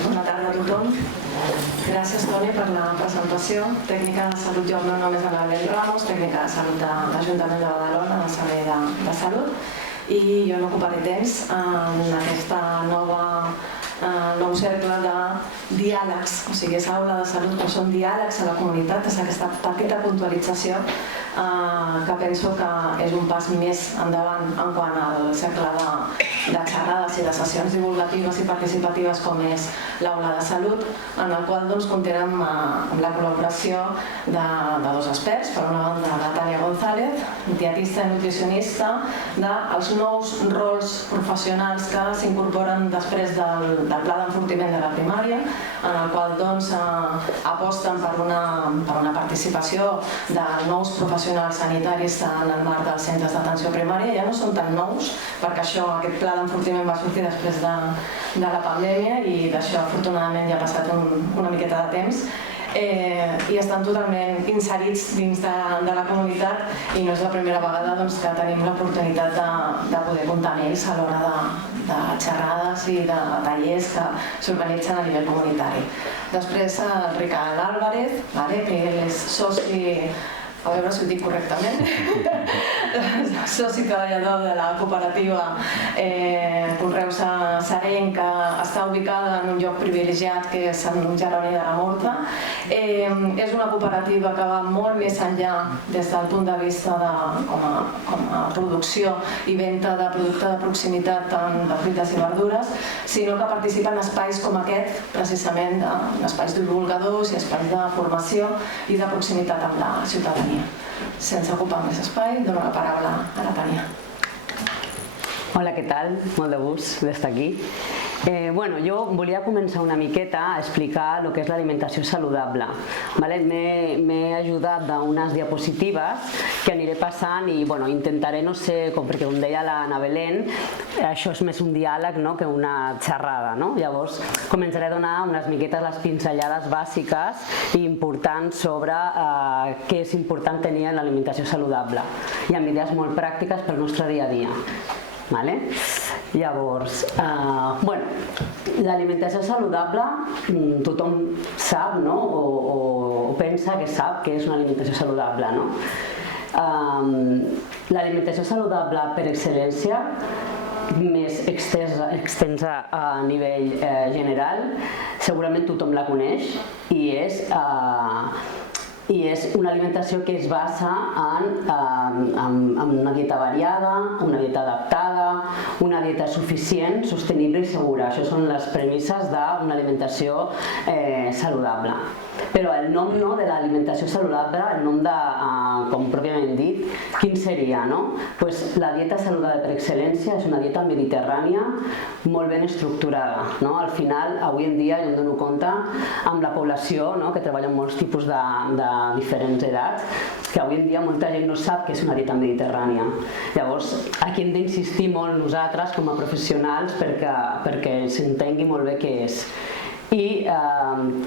Bona tarda a tothom. Gràcies, Toni, per la presentació. Tècnica de salut, jo no només a l'Abel Ramos, tècnica de salut de l'Ajuntament de Badalona, del Servei de Salut, i jo n'ocuparé temps en aquesta nou cercle de diàlegs, o sigui, és aula de salut, però són diàlegs a la comunitat, és aquesta petita puntualització que penso que és un pas més endavant en quant al cercle de xerrades i de sessions divulgatives i participatives com és l'aula de salut, en el qual comptem amb la col·laboració de dos experts, per una banda la Tània González, dietista i nutricionista, dels nous rols professionals que s'incorporen després del pla d'enfortiment de la primària, en el qual aposten per una participació de nous professionals sanitaris en el marc dels centres d'atenció primària. Ja no són tan nous, perquè aquest pla d'enfortiment va sortir després de la pandèmia i d'això afortunadament ja ha passat una miqueta de temps i estan totalment inserits dins de la comunitat i no és la primera vegada que tenim l'oportunitat de poder comptar amb ells a l'hora de xerrades i de tallers que s'organitzen a nivell comunitari. Després el Ricard Álvarez, que és soci, a veure si ho dic correctament, soci treballador de la cooperativa Conreus Sareny, que està ubicada en un lloc privilegiat que és Sant Jeroni de la Morta. És una cooperativa que va molt més enllà des del punt de vista com a producció i venda de producte de proximitat tant de fruites i verdures, sinó que participa en espais com aquest, precisament en espais divulgadors i espais de formació i de proximitat amb la ciutadania. Sense ocupar més espai, dono la paraula a la Tània. Hola, què tal? Molt de gust d'estar aquí. Jo volia començar una miqueta a explicar el que és l'alimentació saludable. M'he ajudat d'unes diapositives que aniré passant i intentaré, no sé, perquè com deia l'Anna Belén, això és més un diàleg que una xerrada. Llavors començaré a donar unes miquetes les pinzellades bàsiques i importants sobre què és important tenir en l'alimentació saludable i amb idees molt pràctiques pel nostre dia a dia. Llavors, l'alimentació saludable, tothom sap o pensa que sap que és una alimentació saludable. L'alimentació saludable per excel·lència, més extensa a nivell general, segurament tothom la coneix i és una alimentació que es basa en una dieta variada, una dieta adaptada, una dieta suficient, sostenible i segura. Això són les premisses d'una alimentació saludable. Però el nom de l'alimentació saludable, el nom com pròpiament dit, quin seria? La dieta saludable per excel·lència és una dieta mediterrània molt ben estructurada. Al final, avui en dia, jo em dono compte amb la població que treballa en molts tipus de diferents edats, que avui en dia molta gent no sap què és una dieta mediterrània. Llavors, aquí hem d'insistir molt nosaltres com a professionals perquè s'entengui molt bé què és. I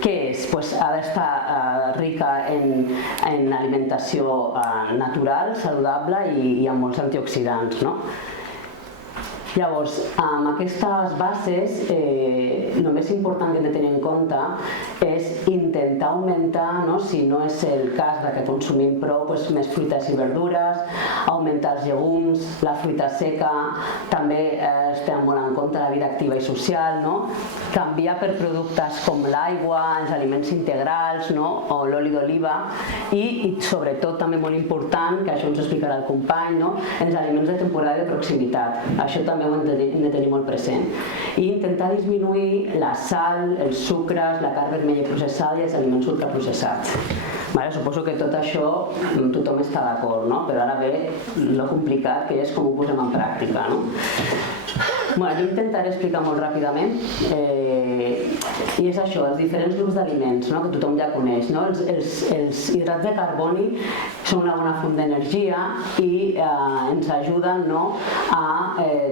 què és? Ha d'estar rica en alimentació natural, saludable i amb molts antioxidants. Llavors, amb aquestes bases, el més important que hem de tenir en compte és intentar augmentar, si no és el cas que consumim prou, més fruites i verdures, augmentar els llegums, la fruita seca, també estem molt en compte de la vida activa i social, canviar per productes com l'aigua, els aliments integrals o l'oli d'oliva i sobretot també molt important, que això ens ho explicarà el company, els aliments de temporada i de proximitat. Això també ho hem de tenir molt present. I intentar disminuir la sal, els sucres, la carn vermella processada i els aliments ultraprocessats. Suposo que tot això tothom està d'acord, però ara ve lo complicat que és com ho posem en pràctica. Jo intentaré explicar molt ràpidament i és això, els diferents grups d'aliments que tothom ja coneix. Els hidrats de carboni són una bona font d'energia i ens ajuden a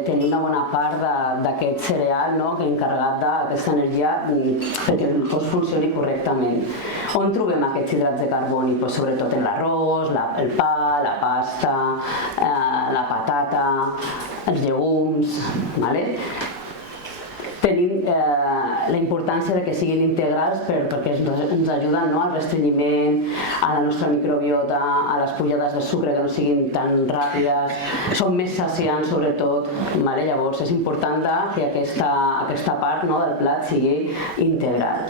tenir una bona part d'aquest cereal que és encarregat d'aquesta energia perquè el cos funcioni correctament. On trobem aquests hidrats de carboni? Sobretot en l'arròs, el pa, la pasta, la patata, els llegums. Tenim la importància de que siguin integrals perquè ens ajuden al restrenyiment, a la nostra microbiota, a les pujades de sucre que no siguin tan ràpides, són més saciants sobretot, llavors és important que aquesta part del plat sigui integral.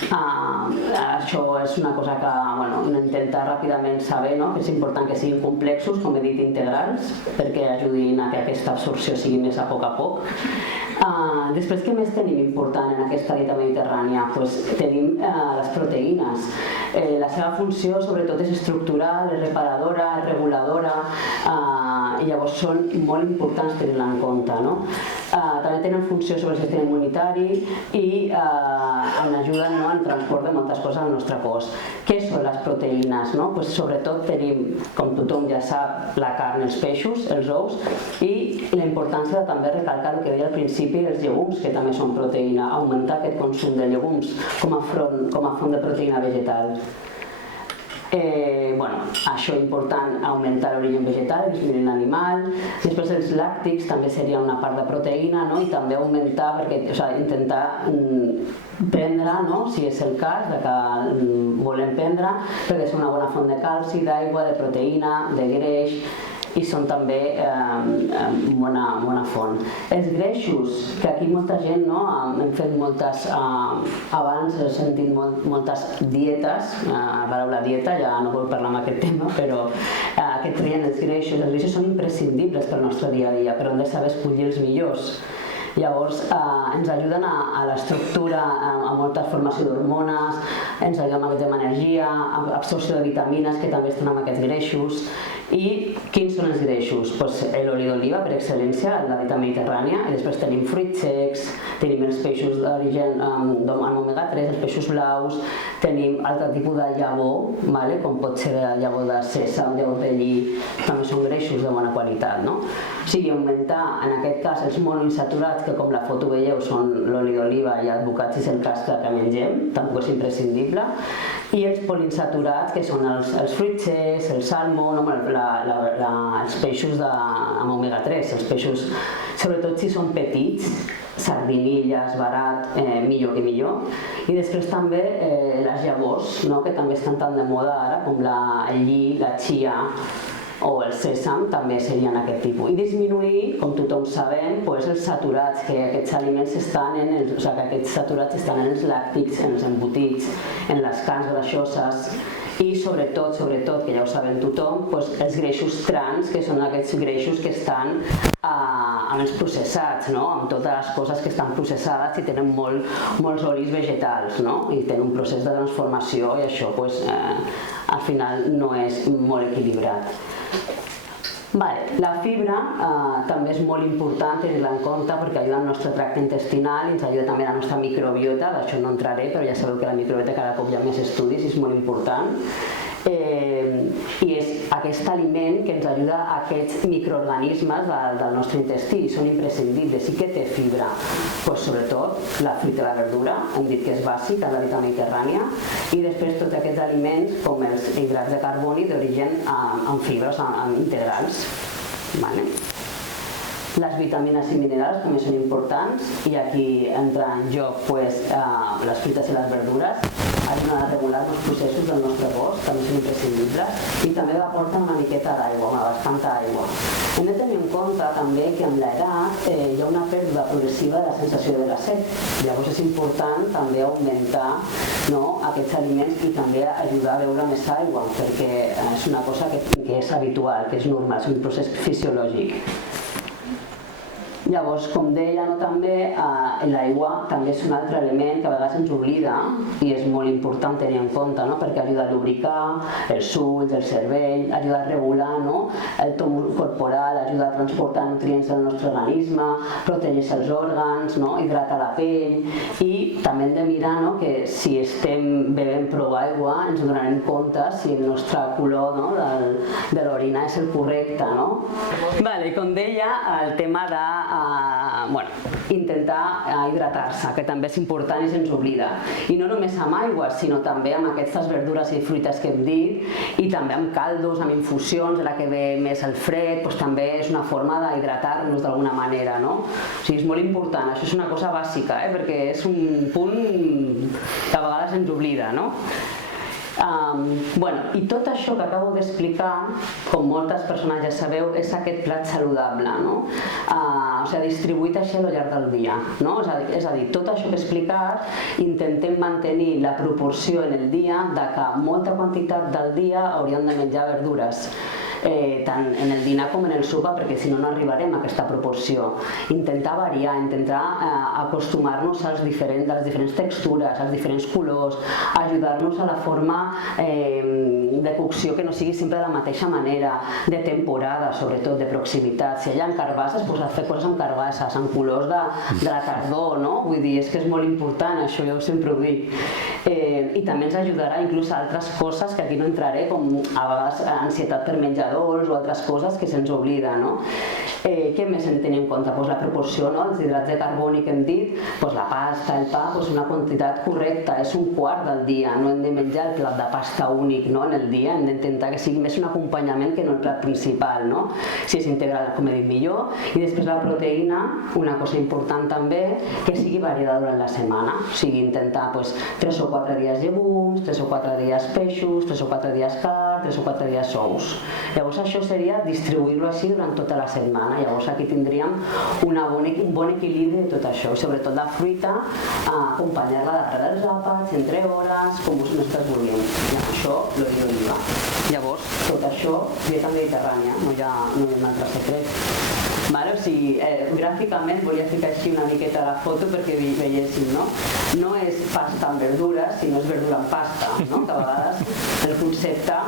Això és una cosa que intenta ràpidament saber, que és important que siguin complexos, com he dit, integrals, perquè ajudin a que aquesta absorció sigui més a poc. Després, què més tenim important en aquesta dieta mediterrània? Tenim les proteïnes. La seva funció sobretot és estructural, és reparadora, és reguladora, i llavors són molt importants tenir-la en compte. També tenen funció sobre el sistema immunitari i ens ajuden en el transport de moltes coses al nostre cos. Què són les proteïnes? Sobretot tenim, com tothom ja sap, la carn, els peixos, els ous, i la importància de també recalcar el que deia al principi, els llegums, que també són proteïna, augmentar aquest consum de llegums com a font de proteïna vegetal. Això és important, augmentar l'origen vegetal, disminuir l'animal. Després els làctics també seria una part de proteïna, i també augmentar, intentar prendre, si és el cas que volem prendre, perquè és una bona font de calci, d'aigua, de proteïna, de greix, i són també bona font. Els greixos, que aquí molta gent hem fet moltes, abans he sentit moltes dietes, la paraula dieta, ja no vull parlar amb aquest tema, però que trien els greixos són imprescindibles pel nostre dia a dia, però hem de saber escollir els millors. Llavors ens ajuden a l'estructura, a molta formació d'hormones, ens ajuden a aquesta energia, a absorció de vitamines que també estan amb aquests greixos. I quins són els greixos? L'oli d'oliva per excel·lència, la dieta mediterrània, i després tenim fruits secs, tenim els peixos d'origen amb omega-3, els peixos blaus, tenim altre tipus de llavor, com pot ser el llavor de sèsam, llavor de lli, també són greixos de bona qualitat. O sigui, augmentar en aquest cas els monoinsaturats, que com la foto veieu són l'oli d'oliva i el bocats i el castre que mengem, tampoc és imprescindible, i els poliinsaturats, que són els fruits secs, el salmó, els peixos amb omega-3, els peixos, sobretot si són petits, sardinilles, barat, millor que millor. I després també les llavors, que també estan tan de moda ara, com el lli, la chia o el sèsam, també serien aquest tipus. I disminuir, com tothom sabem, els saturats, que aquests aliments estan en els làctics, en els embotits, en les carns greixoses, i sobretot, que ja ho sabem tothom, els greixos trans, que són aquests greixos que estan amb els processats, amb totes les coses que estan processades i tenen molts olis vegetals, i tenen un procés de transformació, i això al final no és molt equilibrat. La fibra també és molt important tenir-la en compte perquè ajuda al nostre tracte intestinal i ens ajuda també a la nostra microbiota, d'això no entraré, però ja sabeu que la microbiota cada cop hi ha més estudis i és molt important. I és aquest aliment que ens ajuda a aquests microorganismes del nostre intestí, són imprescindibles. I què té fibra? Sobretot la fruita i la verdura, hem dit que és bàsic en la dieta mediterrània, i després tots aquests aliments com els hidrats de carboni d'origen amb fibres integrals. Les vitamines i minerals també són importants i aquí entra en joc les fruites i les verdures, ajuden a regular els processos del nostre cos, també són imprescindibles, i també aporten una miqueta d'aigua, bastanta aigua. Hem de tenir en compte també que amb l'edat hi ha una pèrdua progressiva de la sensació de la set, llavors és important també augmentar aquests aliments i també ajudar a beure més aigua, perquè és una cosa que és habitual, que és normal, és un procés fisiològic. Llavors, com deia, també l'aigua també és un altre element que a vegades ens oblida i és molt important tenir en compte, perquè ajuda a lubricar els ulls, el cervell, ajuda a regular el to corporal, ajuda a transportar nutrients del nostre organisme, protegeix els òrgans, hidrata la pell, i també hem de mirar que si estem bevent prou aigua ens donarem compte si el nostre color de l'orina és el correcte. Com deia, el tema de intentar hidratar-se, que també és important i se'ns oblida. I no només amb aigua, sinó també amb aquestes verdures i fruites que hem dit, i també amb caldos, amb infusions, ara que ve més el fred, doncs també és una forma d'hidratar-nos d'alguna manera, no? O sigui, és molt important, això és una cosa bàsica, perquè és un punt que a vegades ens oblida, no? I tot això que acabo d'explicar, com moltes persones ja sabeu, és aquest plat saludable, no? O sigui, distribuït així al llarg del dia, no? És a dir, tot això que he explicat, intentem mantenir la proporció en el dia de que molta quantitat del dia hauríem de menjar verdures, tant en el dinar com en el sopar, perquè si no, no arribarem a aquesta proporció. Intentar variar, intentar acostumar-nos a les diferents textures, als diferents colors, ajudar-nos a la forma de cocció que no sigui sempre de la mateixa manera, de temporada, sobretot, de proximitat. Si hi ha carbasses, doncs fer coses amb carbasses, amb colors de la tardor, no? Vull dir, és que és molt important, això jo sempre ho dic. I també ens ajudarà inclús a altres coses que aquí no entraré, com a vegades ansietat per menjar dolç o altres coses que se'ns oblida, no? Què més hem de tenir en compte? La proporció, els hidrats de carboni que hem dit, la pasta, el pa, una quantitat correcta, és un quart del dia, no hem de menjar el plat de pasta únic en el dia, hem d'intentar que sigui més un acompanyament que no el plat principal, no? Si és integral, com he dit, millor. I després la proteïna, una cosa important també, que sigui variada durant la setmana, o sigui, intentar 3 o 4 dies llegums, 3 o 4 dies peixos, 3 o 4 dies carn, 3 o 4 dies ous. Llavors això seria distribuir-lo així durant tota la setmana. Llavors aquí tindríem un bon equilibri de tot això, i sobretot la fruita, acompanyar-la darrere dels àpats, entre hores, com nosaltres vulguem. I amb això l'oli d'oliva. Llavors, tot això, dieta mediterrània, no hi ha un altre secret. O sigui, gràficament volia ficar així una miqueta la foto perquè veiéssim, no? No és pasta amb verdures, sinó és verdura amb pasta, no? Que a vegades el concepte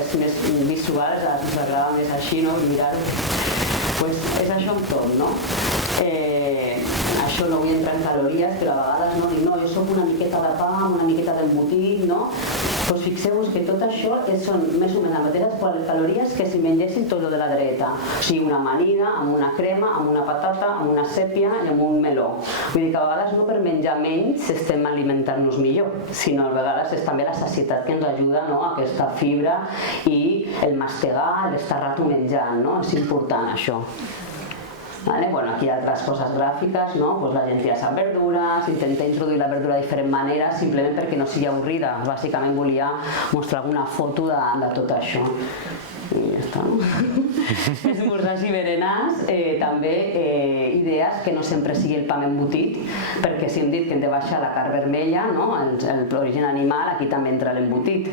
és més visual, ens agrada més així, no? Mirar-ho. És això amb tot, no? Això no vull entrar en calories, però a vegades no, jo soc una miqueta de pa, una miqueta d'embotit, no? Doncs fixeu-vos que tot això són més o menys les mateixes calories que si mengessin tot el de la dreta. O sigui, una amanida, amb una crema, amb una patata, amb una sèpia i amb un meló. Vull dir que a vegades no per menjar menys estem alimentant-nos millor, sinó a vegades és també la sacietat que ens ajuda a aquesta fibra i el mastegar, l'estar rato menjant, no? És important això. Aquí hi ha altres coses gràfiques, les llenties amb verdures, intentar introduir la verdura de diferents maneres, simplement perquè no sigui avorrida. Bàsicament volia mostrar alguna foto de tot això. I ja està, no? Esmorzars i berenars, també idees que no sempre sigui el pa embotit, perquè si hem dit que hem de baixar la carn vermella, l'origen animal, aquí també entra l'embotit.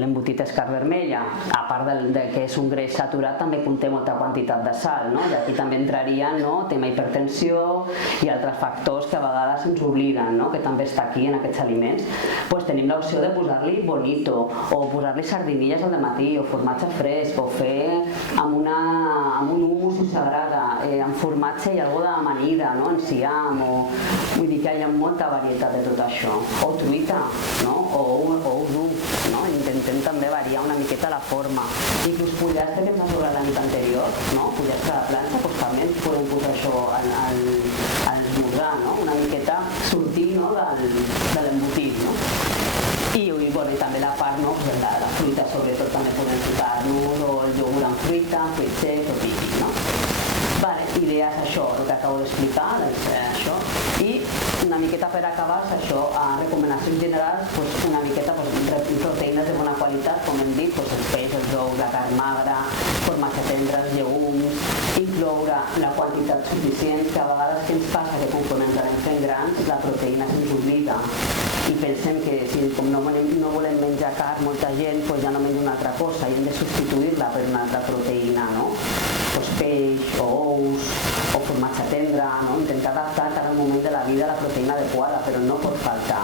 L'embotit és carn vermella, a part que és un greix saturat, també conté molta quantitat de sal, i aquí també entrarien tema hipertensió i altres factors que a vegades ens obliden, que també està aquí en aquests aliments. Tenim l'opció de posar-li bonito, o posar-li sardinilles al dematí, o formatge fresc, o fer amb un hummus si s'agrada, amb formatge i alguna d'amanida, enciam, vull dir que hi ha molta varietat de tot això. O truita, o ou dur, intentem també variar una miqueta la forma. Inclús pollastre que ens ha sobrat la nit anterior, pollastre a la planxa, també podem posar això al esmorzar, una miqueta sortir de l'embotit. I també la part de la fruita, sobretot també podem ficar-nos, o el iogurt amb fruita, fruit sec o típic. Idees, això, el que acabo d'explicar, això. I una miqueta per acabar, això, recomanacions generals, una miqueta proteïnes de bona qualitat, com hem dit, el peix, els ous, la carn magra, formatge tendre, els llegums, incloure la quantitat suficient, que a vegades què ens passa que conforme ens anem fent grans, la proteïna se'ns oblida. I pensem que si com no volem menjar carn, molta gent ja no menja una altra cosa i hem de substituir-la per una altra proteïna, peix, o ous, o formatge tendre, intentar adaptar a cada moment de la vida la proteïna adequada, però no pot faltar.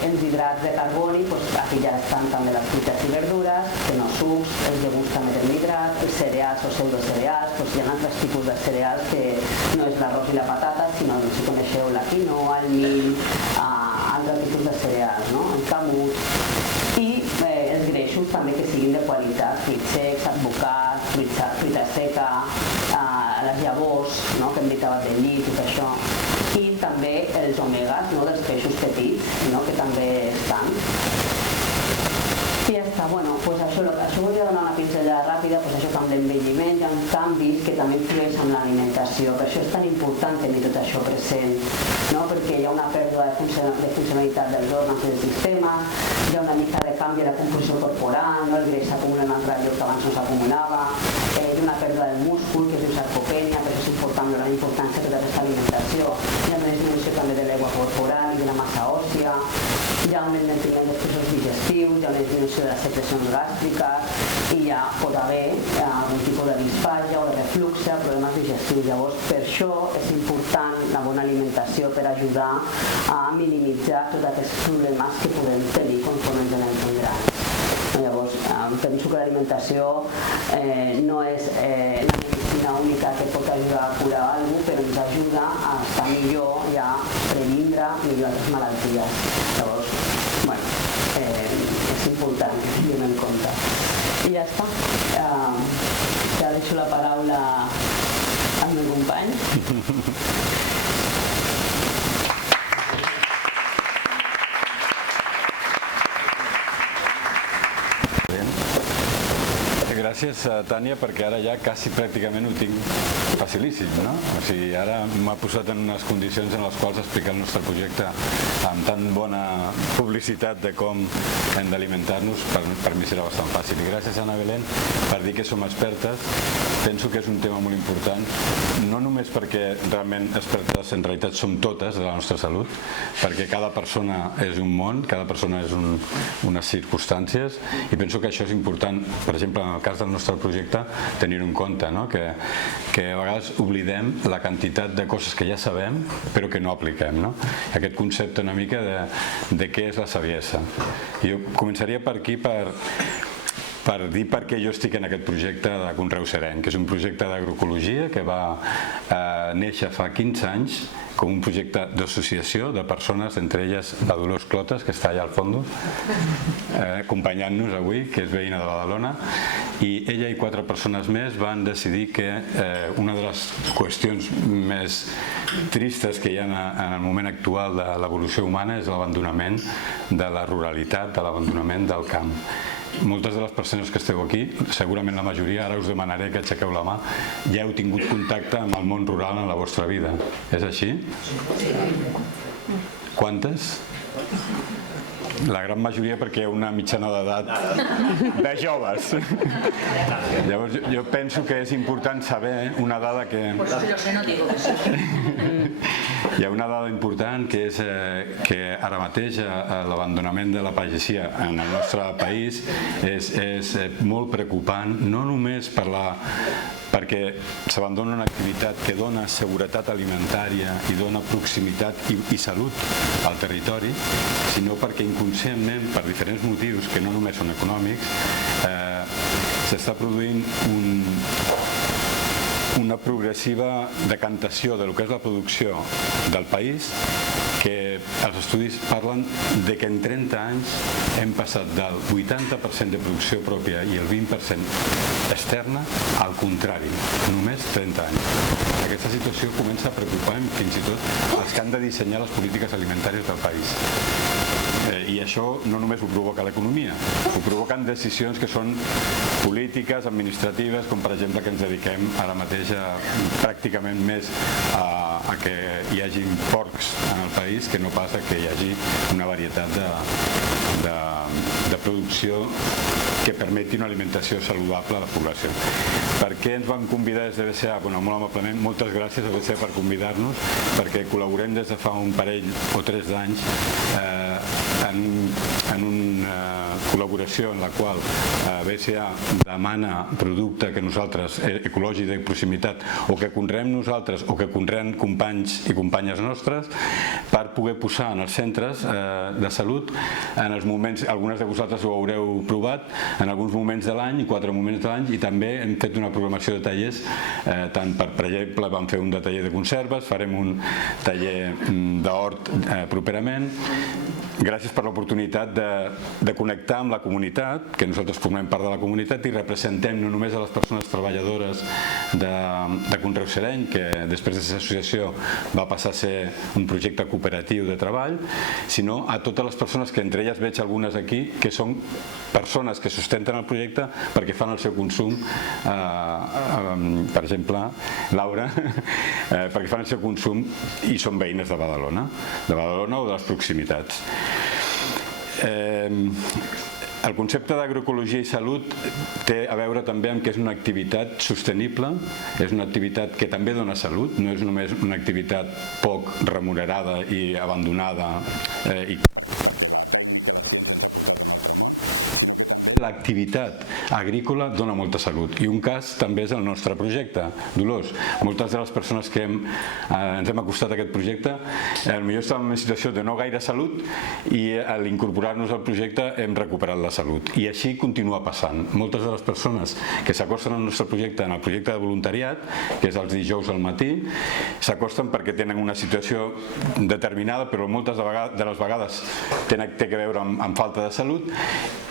Els hidrats de carboni, aquí ja estan també les fruites i verdures, que no sucs, els llegums també tenen hidrats, els cereals o pseudocereals, hi ha altres tipus de cereals que no és l'arròs i la patata, sinó si coneixeu la quinoa, el mill, altres tipus de cereals, el camut, i els greixos també que siguin de qualitat, fruits secs, advocats, fruita seca, les llavors els omegas dels peixos petits, que també estan. I ja està, bueno, això volia donar una pinzellada ràpida, això també l'envelliment, hi ha canvis que també influeix en l'alimentació, per això és tan important tenir tot això present, perquè hi ha una pèrdua de funcionalitat dels òrgans i del sistema, hi ha una mica de canvi a la composició corporal, el greix s'acumula en un altre lloc que abans no s'acumulava, hi ha una pèrdua del múscul, que es diu sarcopènia, però és important la importància de aquesta alimentació, hi ha una disminució també de l'aigua corporal i de la massa òssia, hi ha un enlentiment dels processos digestius, hi ha una disminució de les secrecions gàstriques i ja pot haver algun tipus de disfàgia o de refluxe, problemes digestius. Llavors, per això és important la bona alimentació per ajudar a minimitzar tots aquests problemes que podem tenir conforme ens anem fent grans. Llavors, penso que l'alimentació no és la medicina única que pot ajudar a curar alguna cosa, però ens ajuda a estar millor i a previndre millor altres malalties. Llavors, és important que tinguem en compte. I ja està. Ja deixo la paraula al meu company. Gràcies, Tània, perquè ara ja quasi pràcticament ho tinc facilíssim, no? O sigui, ara m'ha posat en unes condicions en les quals explicar el nostre projecte amb tan bona publicitat de com hem d'alimentar-nos, per mi serà bastant fàcil. I gràcies, Ana Belén, per dir que som expertes. Penso que és un tema molt important, no només perquè realment expertes en realitat som totes de la nostra salut, perquè cada persona és un món, cada persona és unes circumstàncies, i penso que això és important, per exemple, en el cas del nostre projecte, tenir-ho en compte, que a vegades oblidem la quantitat de coses que ja sabem però que no apliquem. Aquest concepte una mica de què és la saviesa. Jo començaria per aquí per dir per què jo estic en aquest projecte de Conreu Sereny, que és un projecte d'agroecologia que va néixer fa 15 anys com un projecte d'associació de persones, entre elles la Dolors Clotas, que està allà al fons, acompanyant-nos avui, que és veïna de Badalona, i ella i 4 persones més van decidir que una de les qüestions més tristes que hi ha en el moment actual de l'evolució humana és l'abandonament de la ruralitat, de l'abandonament del camp. Moltes de les persones que esteu aquí, segurament la majoria, ara us demanaré que aixequeu la mà, ja heu tingut contacte amb el món rural en la vostra vida. És així? Quantes? La gran majoria, perquè hi ha una mitjana d'edat de joves. Llavors jo penso que és important saber una dada que... Hi ha una dada important que és que ara mateix l'abandonament de la pagesia en el nostre país és molt preocupant, no només perquè s'abandona una activitat que dona seguretat alimentària i dona proximitat i salut al territori, sinó perquè inconscientment, per diferents motius que no només són econòmics, s'està produint una progressiva decantació del que és la producció del país, que els estudis parlen de que en 30 anys hem passat del 80% de producció pròpia i el 20% externa al contrari, només 30 anys. Aquesta situació comença a preocupar fins i tot els que han de dissenyar les polítiques alimentàries del país. I això no només ho provoca l'economia, ho provoquen decisions que són polítiques, administratives, com per exemple que ens dediquem ara mateix pràcticament més a que hi hagi porcs en el país que no pas a que hi hagi una varietat de producció que permeti una alimentació saludable a la població. Per què ens van convidar des de BCA? Molt amablement, moltes gràcies a BCA per convidar-nos, perquè col·laborem des de fa un parell o 3 d'anys en una col·laboració en la qual BCA demana producte que nosaltres, ecològic de proximitat, o que conreem nosaltres o que conreen companys i companyes nostres, per per poder posar en els centres de salut, en els moments, algunes de vosaltres ho haureu provat, en alguns moments de l'any, 4 moments de l'any, i també hem fet una programació de tallers, tant per exemple vam fer un de taller de conserves, farem un taller d'hort properament. Gràcies per l'oportunitat de connectar amb la comunitat, que nosaltres formem part de la comunitat i representem no només a les persones treballadores de Conreu Sereny, que després de ser associació va passar a ser un projecte cooperatiu de treball, sinó a totes les persones que entre elles veig algunes aquí, que són persones que sustenten el projecte perquè fan el seu consum, per exemple, Laura, perquè fan el seu consum i són veïnes de Badalona o de les proximitats. El concepte d'agroecologia i salut té a veure també amb que és una activitat sostenible, és una activitat que també dona salut, no és només una activitat poc remunerada i abandonada l'activitat agrícola dona molta salut, i un cas també és el nostre projecte, Dolors. Moltes de les persones que ens hem acostat a aquest projecte potser estàvem en una situació de no gaire salut i a l'incorporar-nos al projecte hem recuperat la salut, i així continua passant. Moltes de les persones que s'acosten al nostre projecte, en el projecte de voluntariat, que és els dijous al matí, s'acosten perquè tenen una situació determinada, però moltes de les vegades té a veure amb falta de salut,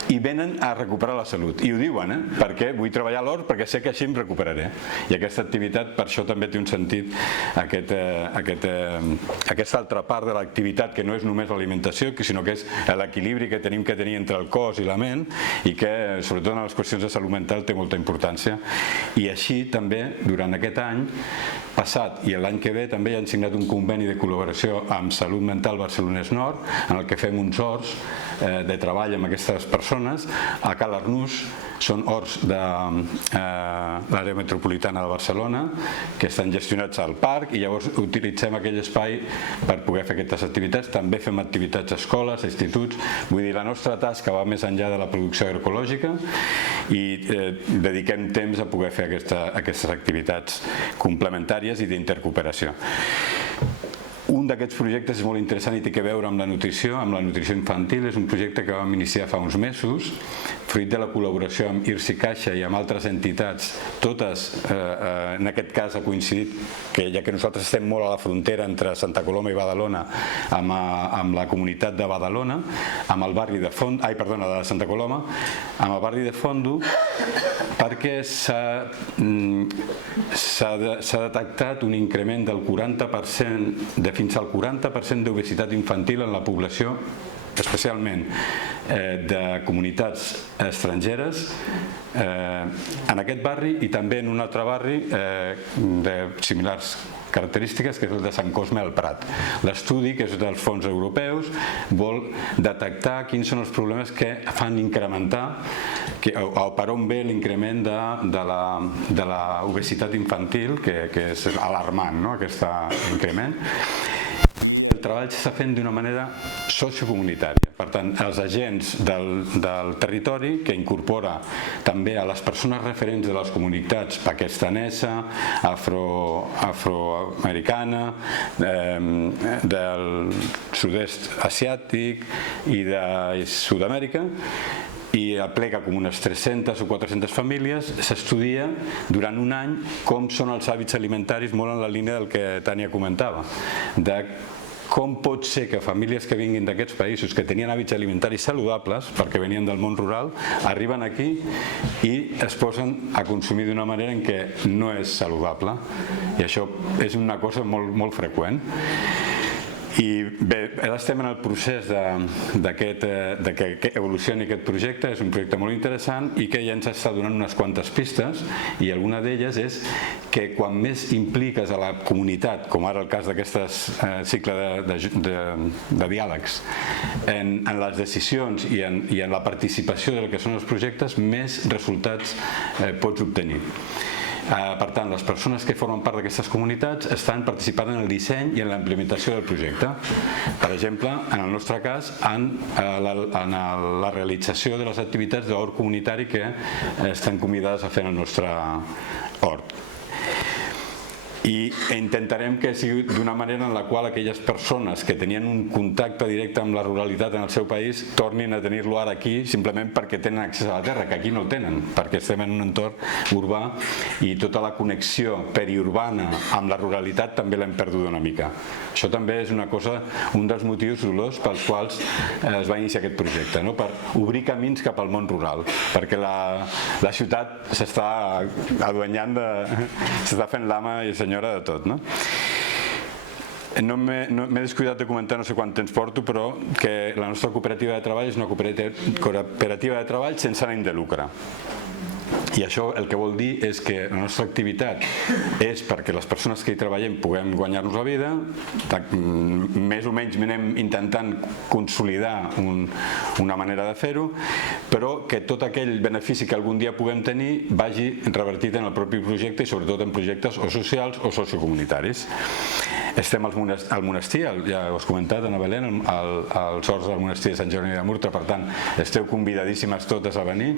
i venen a recuperar la salut, i ho diuen, perquè vull treballar a l'hort perquè sé que així em recuperaré, i aquesta activitat per això també té un sentit, aquesta altra part de l'activitat, que no és només l'alimentació, sinó que és l'equilibri que tenim que tenir entre el cos i la ment, i que sobretot en les qüestions de salut mental té molta importància. I així també durant aquest any passat i l'any que ve també han signat un conveni de col·laboració amb Salut Mental Barcelonès Nord, en el que fem uns horts de treball amb aquestes persones a Cal Arnús. Són horts de l'àrea metropolitana de Barcelona que estan gestionats al parc, i llavors utilitzem aquell espai per poder fer aquestes activitats. També fem activitats a escoles, a instituts. Vull dir, la nostra tasca va més enllà de la producció agroecològica, i dediquem temps a poder fer aquestes activitats complementàries i d'intercooperació. Un d'aquests projectes és molt interessant i té a veure amb la nutrició infantil. És un projecte que vam iniciar fa uns mesos, fruit de la col·laboració amb IRSI Caixa i amb altres entitats. Totes, en aquest cas ha coincidit que, ja que nosaltres estem molt a la frontera entre Santa Coloma i Badalona, amb la comunitat de Badalona, amb el barri de Santa Coloma, amb el barri de Fondo, perquè s'ha detectat un increment del 40%, fins al 40% d'obesitat infantil en la població, especialment de comunitats estrangeres, en aquest barri i també en un altre barri de similars característiques, que és el de Sant Cosme al Prat. L'estudi, que és dels fons europeus, vol detectar quins són els problemes que fan incrementar, o per on ve l'increment de l'obesitat infantil, que és alarmant, aquest increment. El treball s'està fent d'una manera sociocomunitària. Per tant, els agents del territori, que incorpora també a les persones referents de les comunitats pakistanesa, afroamericana, del sud-est asiàtic i de Sud-amèrica, i aplega com unes 300 o 400 famílies. S'estudia durant un any com són els hàbits alimentaris, molt en la línia del que Tània comentava, de com pot ser que famílies que vinguin d'aquests països, que tenien hàbits alimentaris saludables perquè venien del món rural, arriben aquí i es posen a consumir d'una manera en què no és saludable, i això és una cosa molt freqüent. I bé, ara estem en el procés de que evolucioni aquest projecte. És un projecte molt interessant i que ja ens està donant unes quantes pistes, i alguna d'elles és que quan més impliques a la comunitat, com ara el cas d'aquest cicle de diàlegs, en les decisions i en la participació del que són els projectes, més resultats pots obtenir. Per tant, les persones que formen part d'aquestes comunitats estan participant en el disseny i en la implementació del projecte. Per exemple, en el nostre cas, en la realització de les activitats d'hort comunitari que estan convidades a fer en el nostre hort. i intentarem que sigui d'una manera en la qual aquelles persones que tenien un contacte directe amb la ruralitat en el seu país tornin a tenir-lo ara aquí simplement perquè tenen accés a la terra, que aquí no el tenen, perquè estem en un entorn urbà i tota la connexió periurbana amb la ruralitat també l'hem perdut una mica. Això també és una cosa, un dels motius dolors pels quals es va iniciar aquest projecte, no? Per obrir camins cap al món rural, perquè la ciutat s'està aduenyant s'està fent l'ama i senyora de tot, no? M'he descuidat de comentar, no sé quant temps porto, però que la nostra cooperativa de treball és una cooperativa de treball sense ànim de lucre. I això el que vol dir és que la nostra activitat és perquè les persones que hi treballem puguem guanyar-nos la vida, més o menys anem intentant consolidar una manera de fer-ho, però que tot aquell benefici que algun dia puguem tenir vagi revertit en el propi projecte i sobretot en projectes o socials o sociocomunitaris. Estem al monestir, ja ho has comentat, Ana Belén, als horts del monestir de Sant Jeroni de Murtra, per tant, esteu convidadíssimes totes a venir,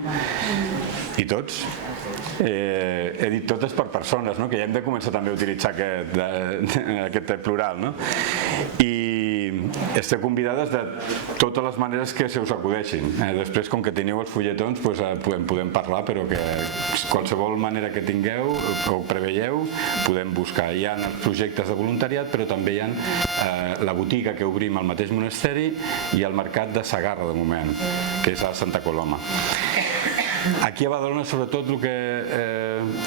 i tots. He dit totes per persones, no? Que ja hem de començar també a utilitzar aquest plural, no? I esteu convidades de totes les maneres que se us acudeixin. Després, com que teniu els fulletons, podem parlar, però que qualsevol manera que tingueu o preveieu, podem buscar. Hi ha els projectes de voluntariat, però també hi ha la botiga que obrim al mateix monasteri i el mercat de Segarra, de moment, que és a Santa Coloma. Aquí a Badalona, sobretot, el que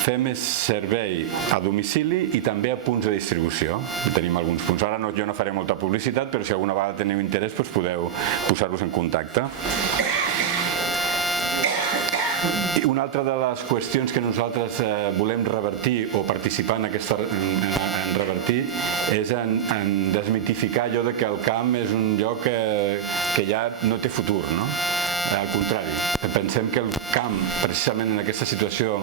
fem és servei a domicili i també a punts de distribució. Tenim alguns punts. Ara jo no faré molta publicitat, però si alguna vegada teniu interès podeu posar-vos en contacte. I una altra de les qüestions que nosaltres volem revertir o participar en revertir és en desmitificar allò de que el camp és un lloc que ja no té futur, no? Al contrari, pensem que el camp, precisament en aquesta situació